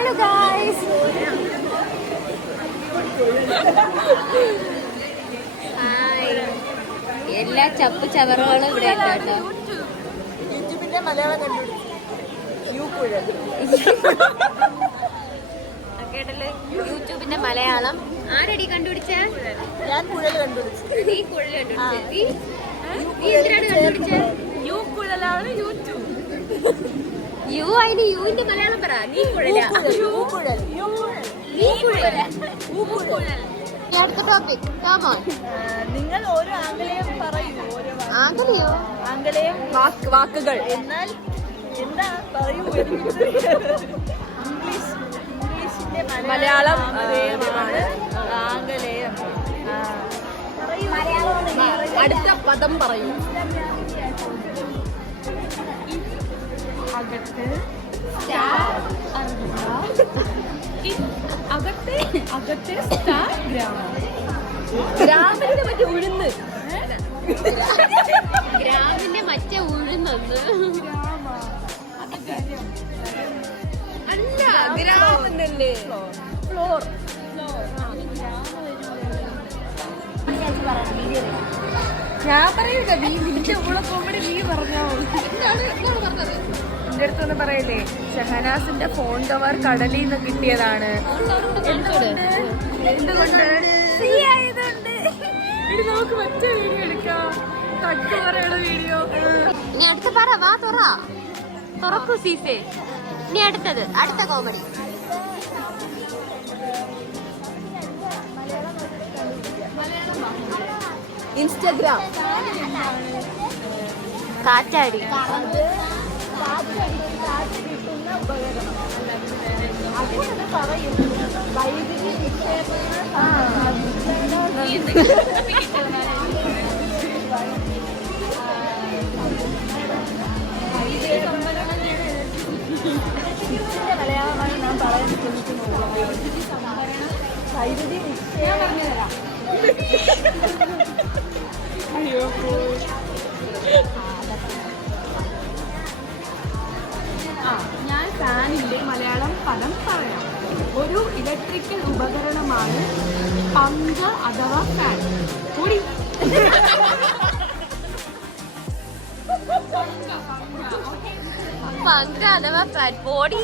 Hello guys എല്ലാ ചപ്പ് ചവറുകളും ഇവിടെ ഉണ്ട് കേട്ടോ. യൂട്യൂബിന്റെ മലയാളം യൂട്യൂബിന്റെ മലയാളം. ആരടി കണ്ടുപിടിച്ച? ഞാൻ കുഴൽ കണ്ടുപിടിച്ചു. നീ കുഴൽ കണ്ടുപിടിച്ച. നീ നീ എന്തിനാണ് കണ്ടുപിടിച്ച? യു കുഴലാണ് യൂട്യൂബ് യു അതിന് യുവിന്റെ മലയാളം പറ. നീ അടുത്ത ടോപ്പിക് നിങ്ങൾ ഓരോ ആംഗലേയം പറയൂ ആംഗലേയോ? ആംഗലേയം. വാക്ക് വാക്കുകൾ. എന്നാൽ എന്താ പറയൂ. ഇംഗ്ലീഷ്. ഇംഗ്ലീഷിന്റെ മലയാളം ആംഗലേയം. അടുത്ത പദം പറയൂ. അകത്ത് അകത്തെ അകത്തെ ഗ്രാമം. ഗ്രാമത്തിന്റെ മറ്റേ ഉഴുന്ന്. ഗ്രാമിന്റെ മറ്റേ ഉഴുന്നത് അല്ല ഗ്രാമന്നല്ലേ ഫ്ലോർ ഞാൻ പറയൂല നീ നിന്റെ കൂടെ കോമഡി നീ പറഞ്ഞോ എന്റെ അടുത്തൊന്ന് പറയല്ലേ? ഷഹനാസിന്റെ ഫോൺ കവർ കടലിൽ നിന്ന് കിട്ടിയതാണ്. എന്തുകൊണ്ട്? നമുക്ക് മറ്റേ വീഡിയോ എടുക്കാം. പറയുള്ള വീഡിയോ. നീ അടുത്ത പറ വാ തുറ. തുറക്കൂ സീസേ. ഇനി അടുത്തത് അടുത്ത കോമഡി. ഇൻസ്റ്റഗ്രാം. കാറ്റാടി. പറയും വൈദ്യുതി മലയാളമാണ് ഞാൻ പറയാൻ ശ്രമിക്കുന്നത് വൈദ്യുതി ഞാൻ പറഞ്ഞുതരാം അയ്യോ ഞാൻ ഫാനിന്റെ മലയാളം പദം പറയാം. ഒരു ഇലക്ട്രിക്കൽ ഉപകരണമാണ് പങ്ക് അഥവാ ഫാൻ കൂടി. പങ്ക് അഥവാ ബോഡി